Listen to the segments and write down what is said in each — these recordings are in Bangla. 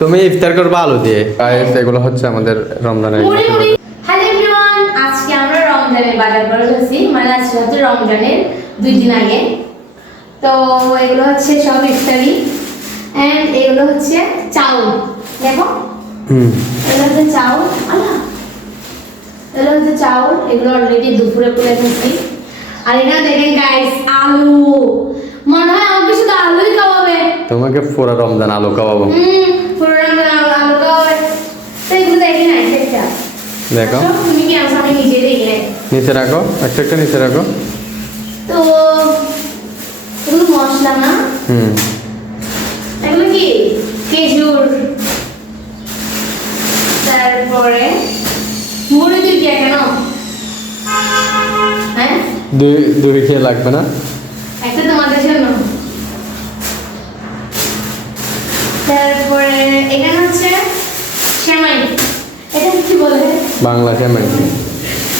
তুমি ইফতার করবে আলু দিয়ে। গাইস এগুলো হচ্ছে আমাদের রমজানের। হ্যালো এভরিওয়ান, আজকে আমরা রমজানের বাজার করে ফেলছি। মানে আজকে হচ্ছে রমজানের 2 দিন আগে। তো এগুলো হচ্ছে সব ইফতারি এন্ড এগুলো হচ্ছে চাউল। দেখো এগুলো হচ্ছে চাউল। এগুলো হচ্ছে চাউল। এগুলো অলরেডি দুপুরে করে ফেলছি। আর এখানে দেখেন গাইস আলু। মনে হয় আমাকে শুধু আলুই খাওয়াবে। তোমাকে পুরো রমজান আলু খাওয়াবো। পুরো রমজান আলু খাওয়াবে। তো এগুলো দেখি না একটা। দেখো তুমি কি আমার সামনে নিচে দেখলে? নিচে রাখো, একটা নিচে রাখো। তো এগুলো মশলা না? এগুলো কি খেজুর, তারপরে মুড়ি দিয়ে কেন? হ্যাঁ দুই খেয়ে লাগবে না? একটা তোমাদের জন্য। তারপরে এখানে হচ্ছে সেমাই। এটা কি বলে? বাংলা সেমাই।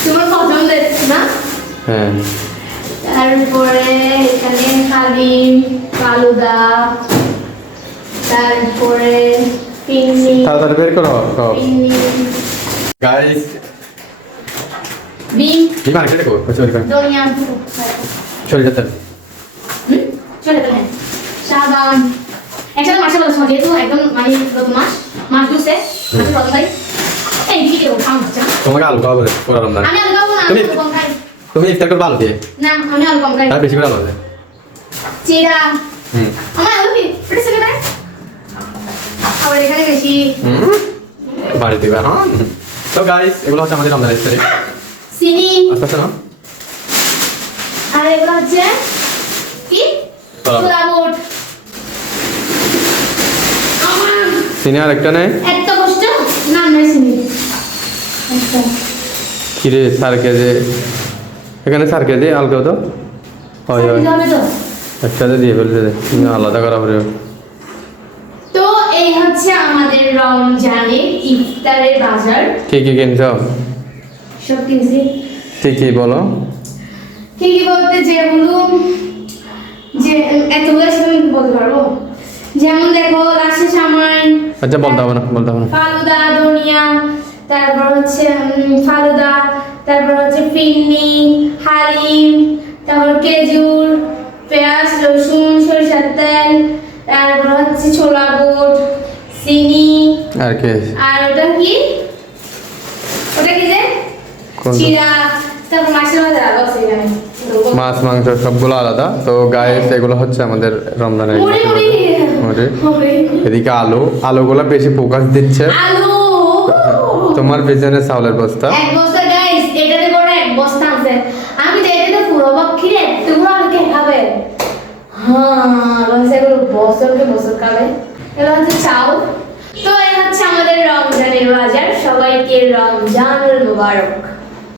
তোমার পছন্দের না? হ্যাঁ। তারপরে এখানে হালিম, ফালুদা, তারপরে পিন্নি। তাড়াতাড়ি বের করো। পিন্নি গাইস বিন কি মার্কেটে দেখো চুরি করে দুনিয়া চলে যেতে। চলে গেল। সাবান একসাথে মাসে বলা সময় যেহেতু একদম মানে নতুন মাস ঘুরছে মাসে প্রথম তাই এই দিকে কেউ খাওয়া হচ্ছে না। তোমাকে আলু খাওয়াবো পুরো রমজান। আমি আলু খাবো না, আমি আলু কম খাই। তুমি ইফতার করবে আলু দিয়ে? না আমি আলু কম খাই। তার বেশি করে আলু দেয়। চিরা আমার আলু কি এটা সেটা দেয় আবার এখানে বেশি বাড়ি দিবে। হ্যাঁ তো গাইস এগুলো হচ্ছে আমাদের রমজানের ইফতারি। চিনি আস্তে আস্তে না। আর এগুলো হচ্ছে কি ছোলা বুট। চিনি আর একটা নেই। এত কষ্ট না নাই চিনি আচ্ছা কিরে সারকে যে এখানে সারকে যে আলগা তো হয় হয় যাবে তো। একসাথে দিয়ে ফেলতে দে, আলাদা করা পড়ে। তো এই হচ্ছে আমাদের রমজানের ইফতারের বাজার। কি কি কিনছো? সব কিনছি। কি বলো? কি বলতে যেগুলো যে এতগুলো সেটা বলতে পারবো। যেমন দেখো লাশে সামান। আচ্ছা বলতে হবে না। ফালুদা, ধনিয়া, তারপর হচ্ছে ফালুদা, তারপর হচ্ছে পিন্নি, হালিম, তারপর খেজুর, পেঁয়াজ, রসুন, সরিষার তেল, তারপর হচ্ছে ছোলা বুট, চিনি আর কি? আর ওটা কি যে চিরা, তারপর মাছের মধ্যে রাখা আছে এখানে মাছ মাংস সবগুলো আলাদা। তো গাইস এগুলো হচ্ছে আমাদের রমজানের। এদিকে আলুগুলো বেশি ফোকাস দিচ্ছে। আলু তোমার পিছনে চাউলের বস্তা। এক বস্তা গাইস, এটাতে করে এক বস্তা আছে। আমি তো এটাতে পুরো বাকি রে এতগুলো আর কে খাবে? হ্যাঁ বলছে এগুলো বছর খাবে। এটা হচ্ছে চাউল। তো এই হচ্ছে আমাদের রমজানের বাজার। সবাইকে রমজানুল মুবারক।